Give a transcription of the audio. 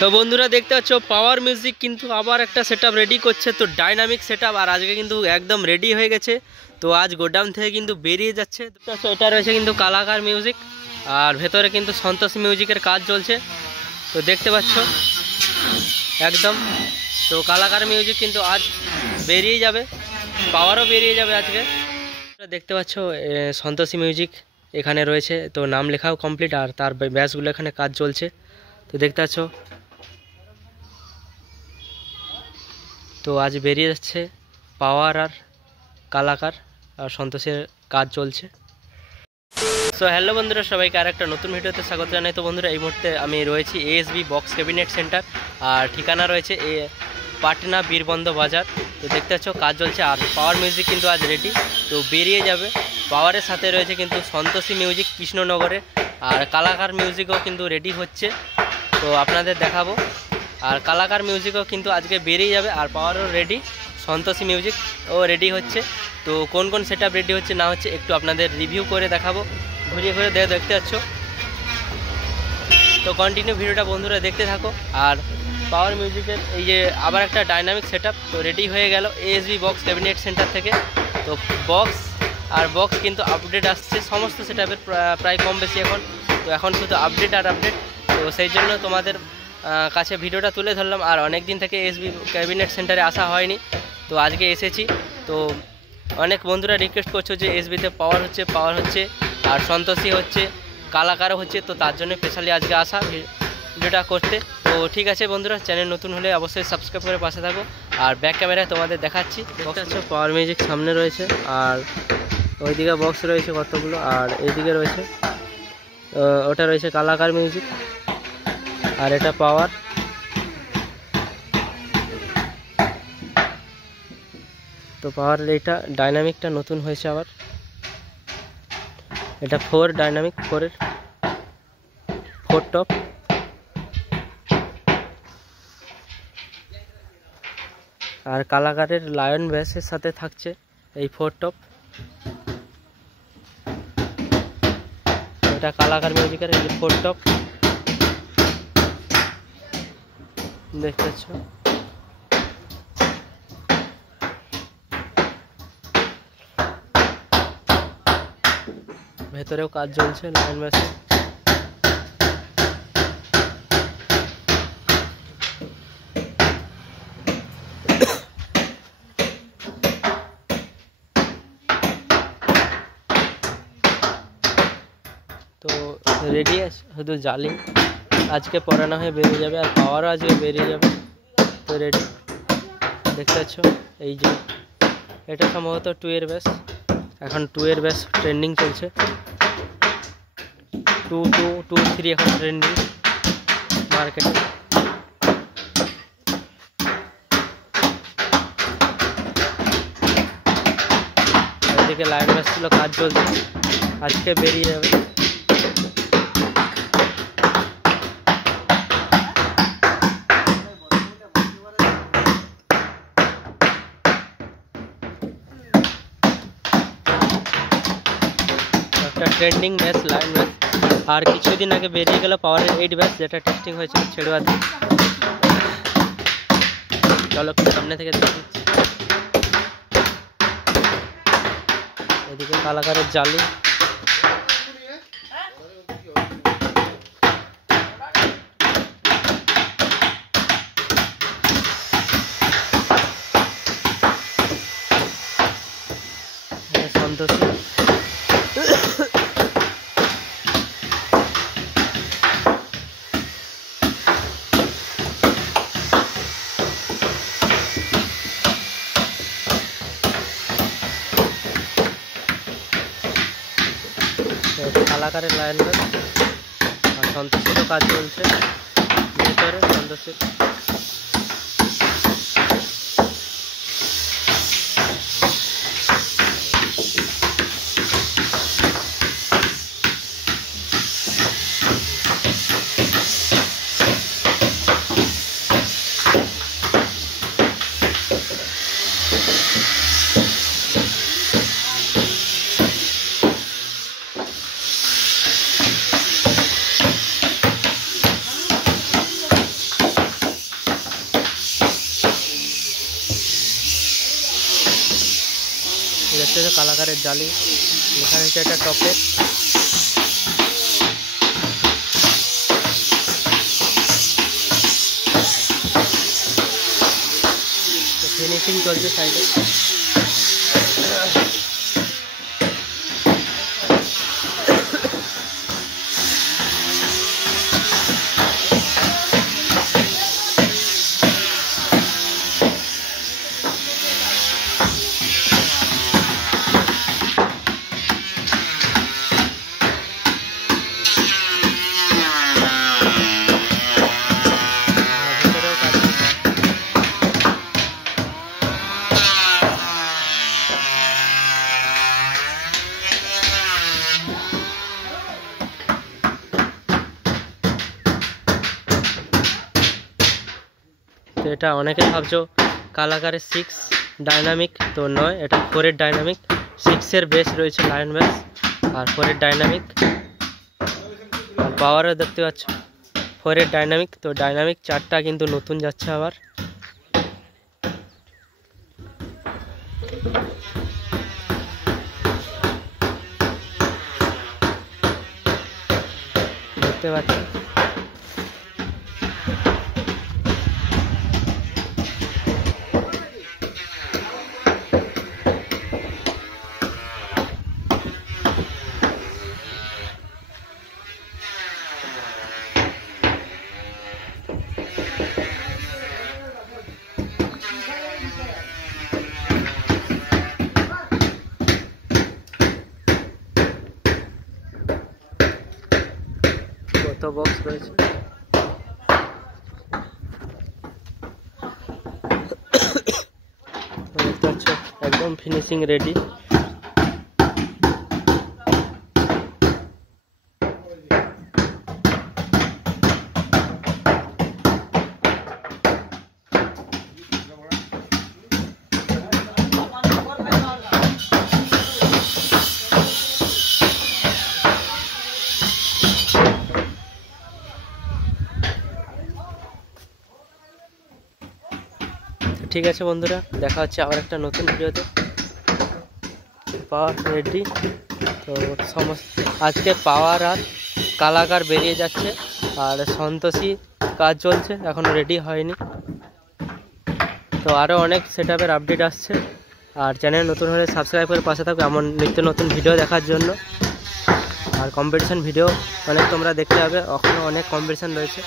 তো বন্ধুরা দেখতে পাচ্ছ পাওয়ার মিউজিক কিন্তু আবার একটা সেটআপ রেডি করছে। তো ডাইনামিক সেটআপ আর আজকে কিন্তু একদম রেডি হয়ে গেছে। তো আজ গোডাউন থেকে কিন্তু বেরিয়ে যাচ্ছে। তো এটা রয়েছে কিন্তু কালাকার মিউজিক আর ভেতরে কিন্তু সন্তোষ মিউজিকের কাজ চলছে। তো দেখতে পাচ্ছ একদম। তো কালাকার মিউজিক কিন্তু আজ বেরিয়ে যাবে, পাওয়ারও বেরিয়ে যাবে আজকে। দেখতে পাচ্ছ সন্তোষী মিউজিক এখানে রয়েছে। তো নাম লেখাও কমপ্লিট আর তার ব্যাচগুলো এখানে কাজ চলছে। তো দেখতে পাচ্ছ তো আজ বেরিয়ে যাচ্ছে পাওয়ার আর কালাকার আর সন্তোষের কাজ চলছে। সো হ্যালো বন্ধুরা, সবাইকে আর একটা নতুন ভিডিওতে স্বাগত জানাই। তো বন্ধুরা এই মুহূর্তে আমি রয়েছি এএসবি বক্স ক্যাবিনেট সেন্টার আর ঠিকানা রয়েছে পাটনা বীরবন্ধ বাজার। তো দেখতে পাচ্ছ কাজ চলছে আর পাওয়ার মিউজিক কিন্তু আজ রেডি, তো বেরিয়ে যাবে। পাওয়ারের সাথে রয়েছে কিন্তু সন্তোষী মিউজিক কৃষ্ণনগরে আর কালাকার মিউজিকও কিন্তু রেডি হচ্ছে, তো আপনাদের দেখাবো। আর কালাকার মিউজিকও কিন্তু আজকে বেরিয়ে যাবে আর পাওয়ারও রেডি, সন্তোষী মিউজিক ও রেডি হচ্ছে। তো কোন কোন সেটআপ রেডি হচ্ছে না হচ্ছে একটু আপনাদের রিভিউ করে দেখাবো, ঘুরিয়ে ঘুরে দেখতে পাচ্ছ। তো কন্টিনিউ ভিডিওটা বন্ধুরা দেখতে থাকো। আর পাওয়ার মিউজিকের এই যে আবার একটা ডাইনামিক সেটআপ তো রেডি হয়ে গেল এএসবি বক্স ক্যাবিনেট সেন্টার থেকে। তো বক্স কিন্তু আপডেট আসছে সমস্ত সেটআপের প্রায় কম বেশি এখন। তো এখন শুধু আপডেট আর আপডেট, তো সেই জন্য তোমাদের কাছে ভিডিওটা তুলে ধরলাম। আর অনেক দিন থেকে এএসবি ক্যাবিনেট সেন্টারে আসা হয়নি, তো আজকে এসেছি। তো অনেক বন্ধুরা রিকোয়েস্ট করছো যে এসবিতে পাওয়ার হচ্ছে আর সন্তোষী হচ্ছে, কালাকারও হচ্ছে। তো তার জন্য স্পেশালি আজকে আসা ভিডিওটা করতে। তো ঠিক আছে বন্ধুরা, চ্যানেল নতুন হলে অবশ্যই সাবস্ক্রাইব করে পাশে থাকো। আর ব্যাক ক্যামেরায় তোমাদের দেখাচ্ছি। পাওয়ার মিউজিক সামনে রয়েছে আর ওইদিকে বক্স রয়েছে কতগুলো, আর এইদিকে রয়েছে ওটা রয়েছে কালাকার মিউজিক আর এটা পাওয়ার। তো পাওয়ার এইটা ডাইনামিকটা নতুন হয়েছে আবার, এটা 4 ডাইনামিক 4 টপ। আর কালাকারের লায়ন ব্যাসের সাথে থাকছে এই 4 টপ। এটা কালাকার মিউজিকের এই 4 টপ দেখতে পাচ্ছ। ভেতরেও কাজ চলছে লাইন ব্যাসে। তো রেডি আছে, শুধু জালি আজকে পরানো হয়ে বেরিয়ে যাবে আর পাওয়ারও আজকে বেরিয়ে যাবে। তো রেডি দেখতে পাচ্ছ। এই যে এটা সম্ভবত 2 এর ব্যাস, এখন 2 এর ব্যাস ট্রেন্ডিং চলছে। 2, 2, 2, 3 এখন ট্রেন্ডিং মার্কেটে। এদিকে লাইন ব্যাসগুলো কাজ চলছে, আজকে বেরিয়ে যাবে। একটা ট্রেন্ডিং ব্যাস লাইন ব্যাস, আর কিছুদিন আগে বেরিয়ে গেল পাওয়ারের 8 ব্যাস, যেটা টেস্টিং হয়েছিল ছেড়ুয়াতে। চলো সামনে থেকে দেখি। এদিকে কালাকারের জালি, সন্তোষী। কালাকারের লাইন আর সন্তোষেরও কাজ চলছে ভিতরে। সন্তোষের দেখতেছো কালাকারের জালি, এখানে হচ্ছে একটা টপের। ফিনিশিং চলছে সাইডে। তো এটা অনেকে ভাবছো কালাকারের 6 ডাইনামিক, তো নয়, এটা 4-এর ডাইনামিক। 6-এর বেস রয়েছে লায়ন বেস, আর 4-এর ডাইনামিক। আর পাওয়ারও দেখতে পাচ্ছ 4-এর ডাইনামিক। তো ডাইনামিক 4টা কিন্তু নতুন যাচ্ছে আবার। দেখতে পাচ্ছি কত বক্স রয়েছে। দেখতে পাচ্ছ একদম ফিনিশিং রেডি। ঠিক আছে বন্ধুরা, দেখা হচ্ছে আবার একটা নতুন ভিডিওতে। পাওয়ার রেডি। তো আজকে পাওয়ার আর কালাকার বেরিয়ে যাচ্ছে, আর সন্তোষী কাজ চলছে, এখনও রেডি হয়নি। তো আরও অনেক সেটআপের আপডেট আসছে, আর চ্যানেল নতুন হলে সাবস্ক্রাইব করে পাশে থাকবে এমন নিত্য নতুন ভিডিও দেখার জন্য। আর কম্পিটিশান ভিডিও অনেক তোমরা দেখতে হবে, এখনও অনেক কম্পিটিশান রয়েছে।